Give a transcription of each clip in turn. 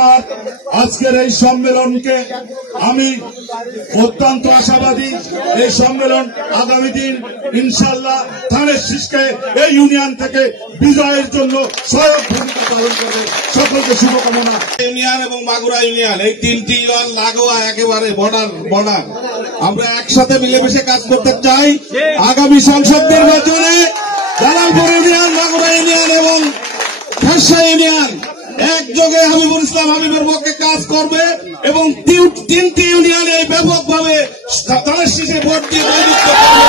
আমার আজকের এই সম্মেলনকে আমি অত্যন্ত আশাবাদী। এই সম্মেলন আগামী দিন ইনশাআল্লাহ ধানের শীষকে এই ইউনিয়ন থেকে বিজয়ের জন্য সহায়ক ভূমিকা পালন করবে। সকলকে শুভকামনা। ইউনিয়ন এবং মাগুরা ইউনিয়ন এই তিনটি ইউনিয়ন লাগোয়া একেবারে বর্ডার। আমরা একসাথে মিলেমিশে কাজ করতে চাই। আগামী সংসদ নির্বাচনে জালালপুর ইউনিয়ন, মাগুরা ইউনিয়ন এবং খাসা ইউনিয়ন একযোগে হাবিবুল ইসলাম হাবিবের পক্ষে কাজ করবে এবং তিনটি ইউনিয়নে ব্যাপকভাবে ধানের শীষে ভোট দিয়ে জয়যুক্ত করবে।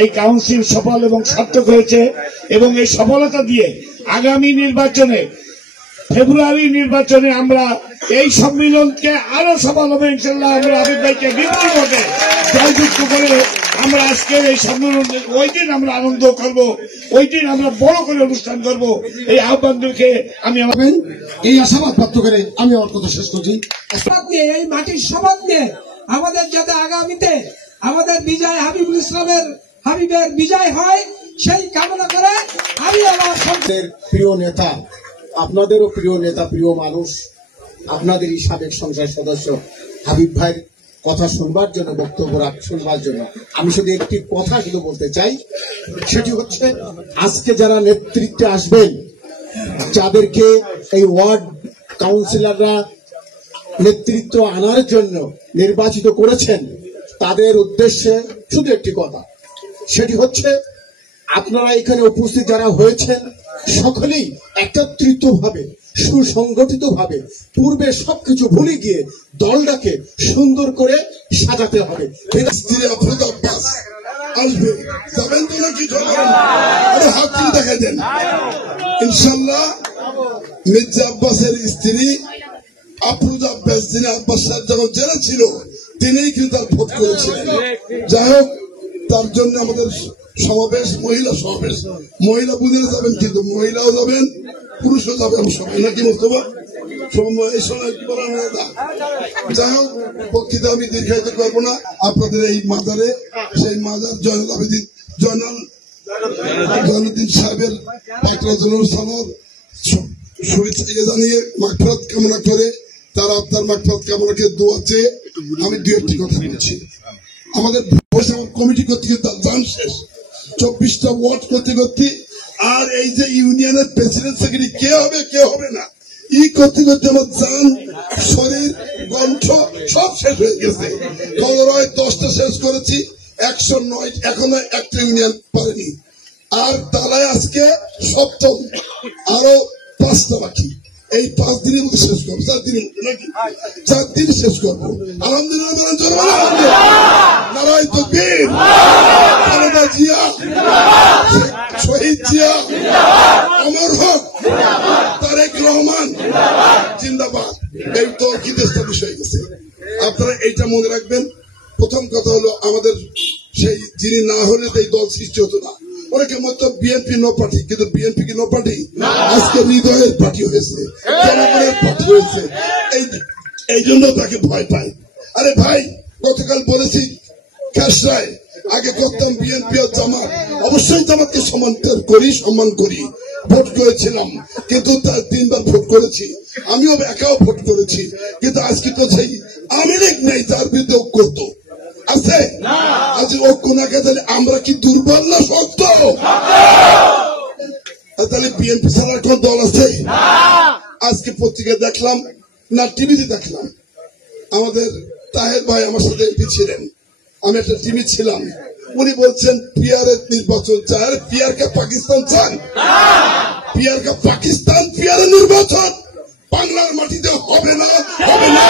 এই কাউন্সিল সফল এবং সার্থক হয়েছে এবং এই সফলতা দিয়ে আগামী নির্বাচনে ফেব্রুয়ারি নির্বাচনে আমরা এই সম্মেলনকে আরো সফল হবে ইনশাল্লাহ। আমরা হাবিব ভাইকে বিপুল ভোটে জয়যুক্ত করে আমরা আজকের এই সম্মেলন ওই দিন আমরা আনন্দ করব, ওই দিন আমরা বড় করে অনুষ্ঠান করব। এই আহ্বানদেরকে আমি এই আশাবাদ ব্যক্ত করে আমি আমার কথা শেষ করছি। এই মাটির সমাজ নিয়ে আমাদের যাতে আগামীতে আমাদের বিজয় হাবিবুল ইসলামের হাবিবের বিজয় হয় সেই কামনা করে আমি আমার প্রিয় নেতা, আপনাদেরও প্রিয় নেতা, প্রিয় মানুষ, আপনাদেরই সাবেক সংসদ সদস্য হাবিব ভাইয়ের কথা শুনবার জন্য, বক্তব্য শুনবার জন্য আমি শুধু একটি কথা শুধু বলতে চাই। সেটি হচ্ছে আজকে যারা নেতৃত্বে আসবেন, যাদেরকে এই ওয়ার্ড কাউন্সিলররা নেতৃত্ব আনার জন্য নির্বাচিত করেছেন, তাদের উদ্দেশ্যে শুধু একটি কথা, সেটি হচ্ছে আপনারা এখানে উপস্থিত যারা হয়েছেন সকলেই একত্রিতভাবে সুসংগঠিতভাবে পূর্বে সবকিছু ভুলে গিয়ে দলটাকে সুন্দর করে সাজাতে হবে। আসবে যাবেন তো নাকি হাত দেখা দেন ইনশাল্লাহ। মির্জা আব্বাসের স্ত্রী আফরোজা আব্বাস, যিনি আব্বাস সাহেব যখন জেলা ছিল তিনিই কিন্তু তার ভোট করেছিলেন। যাই হোক, তার জন্য আমাদের সমাবেশ, মহিলা সমাবেশ, মহিলা বুঝে যাবেন কিন্তু মহিলাও যাবেন, পুরুষও যাবেন সবাই, নাকি মোস্তফা? যাই হোক, বক্তৃতা আমি দীর্ঘায়িত করবো না। আপনাদের এই মাজারে, সেই মাজার জয়নুদ্দিন সাহেবের শুভেচ্ছা জানিয়ে মাগফিরাত কামনা করে, তারা আপনার মাগফিরাত কামনা করে দোয়া চেয়ে আমি দু একটি কথা বলছি। আমাদের কমিটি করতে যান শেষ, 24টা ওয়ার্ড করতে করতে, আর এই যে ইউনিয়নের প্রেসিডেন্ট সেক্রেটারি কে হবে কে হবে না ই করতে করতে আমার যান, শরীর, কণ্ঠ সব শেষ হয়ে গেছে। কলরয় 10টা শেষ করেছি, 109 এখনো একটা ইউনিয়ন পারেনি। আর তারাই আজকে সপ্তম, আরো 5টা বাকি। এই 5 দিনের মধ্যে শেষ করবো, 4 দিনের মধ্যে নাকি 4 দিন শেষ করবো। আলহামদুলিল্লাহ বলেন, নারায়ণ তকবীর, খালেদা জিয়া, শহীদ জিয়া, অমর হক, তারেক রহমান জিন্দাবাদ। এই তো কি দেশটা বিষয় গেছে, আপনারা এইটা মনে রাখবেন। প্রথম কথা হলো, আমাদের সেই যিনি না হলে এই দল সৃষ্টি হতো না। অনেকে মতো বিএনপি নো পার্টি, কিন্তু বিএনপি কি নো পার্টি? আজকে হৃদয়ের পার্টি হয়েছে, জনগণের পার্টি হয়েছে। এই জন্য তাকে ভয় পায়। আরে ভাই, গতকাল বলেছি খাসরায় আগে করতাম বিএনপি আর জামাত, অবশ্যই জামাতকে সম্মান করি, ভোট করেছিলাম, কিন্তু তার 3বার ভোট করেছি, আমিও একাও ভোট করেছি। কিন্তু আজকে তো সেই আওয়ামী লীগ নেই তার বিরুদ্ধে ঐক্য করতো আছে। আজ ঐক্য না গেলে আমরা কি দুর্বল না শক্ত? তাহলে বিএনপি ছাড়া কোন দল আছে? আজকে পত্রিকায় দেখলাম না টিভিতে দেখলাম, আমাদের তাহের ভাই আমার সাথে এমপি ছিলেন, আমি একটা টিভি ছিলাম, উনি বলছেন পিয়ারের নির্বাচন চান। আরে পিয়ার কা পাকিস্তান চান? পিয়ার কা পাকিস্তান, পিয়ারের নির্বাচন বাংলার মাটিতে হবে না, হবে না।